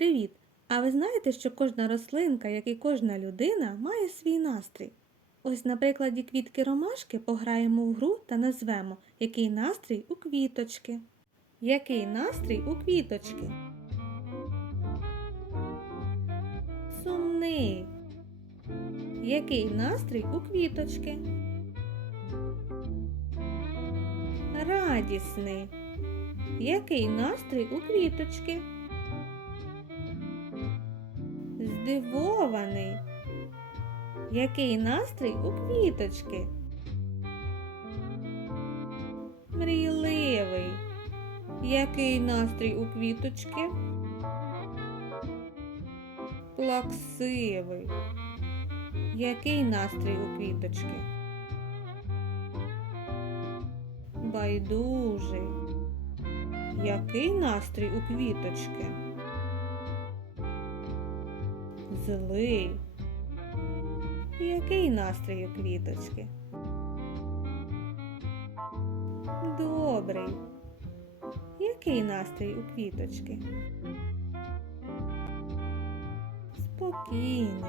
привіт! А ви знаєте, що кожна рослинка, як і кожна людина, має свій настрій? Ось на прикладі квітки ромашки пограємо в гру та назвемо, який настрій у квіточки. Який настрій у квіточки? Сумний. Який настрій у квіточки? Радісний. Який настрій у квіточки? Здивований. Який настрій у квіточки? Мрійливий. Який настрій у квіточки? Плаксивий. Який настрій у квіточки? Байдужий. Який настрій у квіточки? Злий. Який настрій у квіточки? Добрий. Який настрій у квіточки? Спокійний.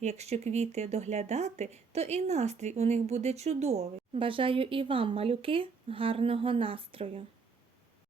Якщо квіти доглядати, то і настрій у них буде чудовий. Бажаю і вам, малюки, гарного настрою.